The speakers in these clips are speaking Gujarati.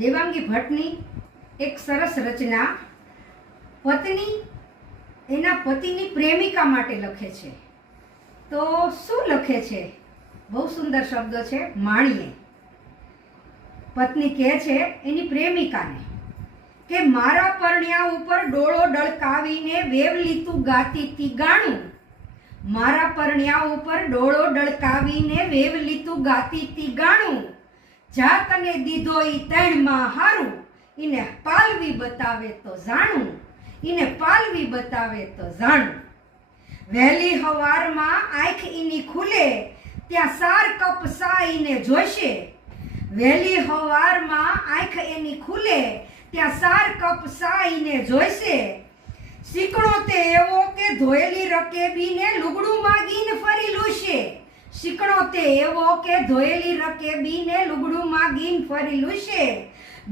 દેવાંગી ભટ્ટની એક સરસ રચના પત્ની એના પતિની પ્રેમિકા માટે લખે છે. તો શું લખે છે? બહુ સુંદર શબ્દ છે. માણીએ. પત્ની કહે છે એની પ્રેમિકાને કે મારા પરણ્યા ઉપર ડોળો ડળકાવીને વેવલી તું ગાતી તી ગાણું. મારા પરણ્યા ઉપર ડોળો ડળકાવીને વેવલી તું ગાતી તી ગાણું. જા તને દીધો ઈ તૈણમાં હારું, ઈને પાલવી બતાવે તો જાણું. ઈને પાલવી બતાવે તો જાણું. વહેલી હવારમાં આંખ ઈની ખુલે ત્યાં સાર કપ સા ઈને જોઈશે. વહેલી હવારમાં આંખ એની ખુલે ત્યાં સાર કપ સા ઈને જોઈશે. શીકણો તે એવો કે ધોયેલી રકેબીને લુગડું માગીને ફરી લૂશે. શીકણો તે એવો કે ધોયેલી રકેબીને લુગડું માગીને ફરી લૂશે.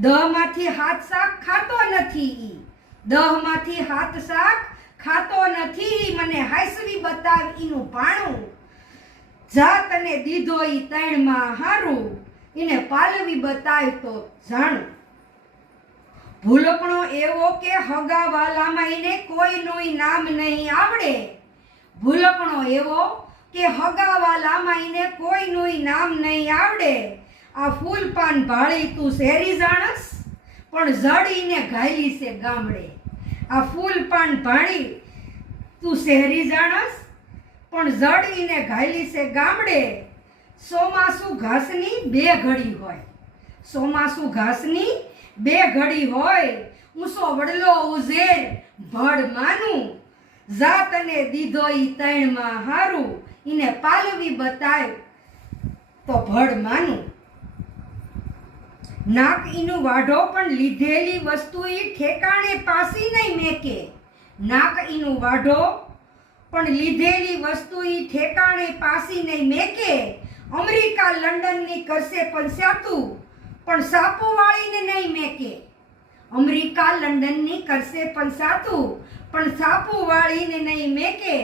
દહમાંથી હાથ શાક ખાતો નથી ઈ. દહમાંથી હાથ શાક ખાતો નથી. મને હાંસવી બતાવ ઈનું પાણું. જા તને દીધો ઈ તૈણમાં હારું, ઈને પાલવી બતાવ તો જાણું. ભૂલકણો એવો કે હગાવાલામાં ઈને કોઈનું નામ નહીં આવડે. ભૂલકણો એવો કે હગાવાલામાં ઈને કોઈનું નામ નહીં આવડે. આ ફૂલ પાન ભાળી તું શહેરી જાણસ, પણ જડીને ઘાયલી છે ગામડે. આ ફૂલ પાન ભાળી તું શહેરી જાણસ, પણ જડીને ઘાયલી છે ગામડે. ચોમાસું ઘાસની બે ઘડી હોય. ચોમાસું ઘાસની બે ઘડી હોય. ઊંસો વડલો ઉઝેર ભડ માનું. જા તને દીધો ઈ તૈણમાં હારું, ઈને પાલવી બતાવ તો ભડ માનું. નાક ઈનું વાઢો પણ લીધેલી વસ્તુ ઈ ઠેકાણે પાસી નહીં મેકે. નાક ઈનું વાઢો પણ લીધેલી વસ્તુ ઈ ઠેકાણે પાસી નહીં મેકે. અમેરિકા લંડનની કરશે પંચાતું, પણ સાપો વાળીને નહીં મેકે. અમેરિકા લંડનની કરશે પંચાતું, પણ સાપો વાળીને નહીં મેકે.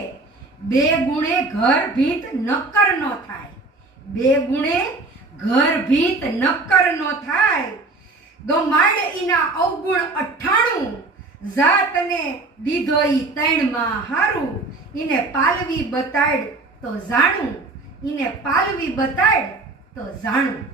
બે ગુણે ઘર ભીત નક્કર નો થાય. બે ગુણે ઘર ભીત નક્કર નો થાય. ગમાડ ઈના અવગુણ 98. જા તને દીધો ઈ તૈણમાં હારું, ઈને પાલવી બતાડ તો જાણું. ઈને પાલવી બતાડ તો જાણું.